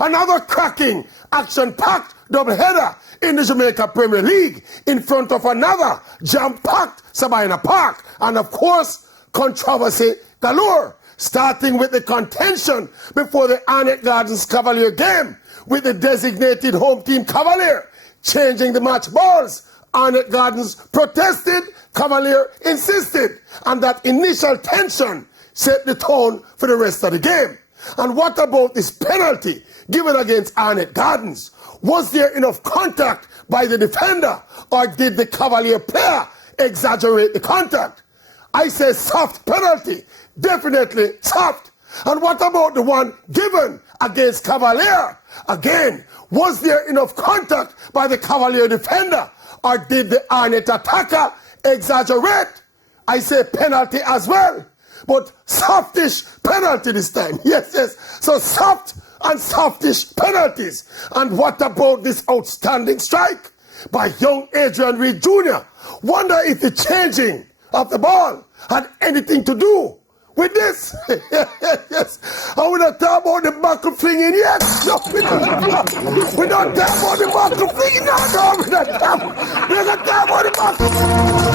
Another cracking, action-packed doubleheader in the Jamaica Premier League in front of another jam-packed Sabina Park. And of course, controversy galore, starting with the contention before the Arnett Gardens Cavalier game with the designated home team Cavalier changing the match balls. Arnett Gardens protested, Cavalier insisted, and that initial tension set the tone for the rest of the game. And what about this penalty given against Arnett Gardens? Was there enough contact by the defender, or did the Cavalier player exaggerate the contact? I say soft penalty, definitely soft. And what about the one given against Cavalier? Again, was there enough contact by the Cavalier defender, or did the Arnett attacker exaggerate? I say penalty as well, but softish penalty this time. Yes, yes. So soft and softish penalties. And what about this outstanding strike by young Adrian Reed Jr.? Wonder if the changing of the ball had anything to do with this. Yes. And we don't talk about the buckle flinging yet. No, we don't talk about the buckle flinging. No, we don't talk about the buckle.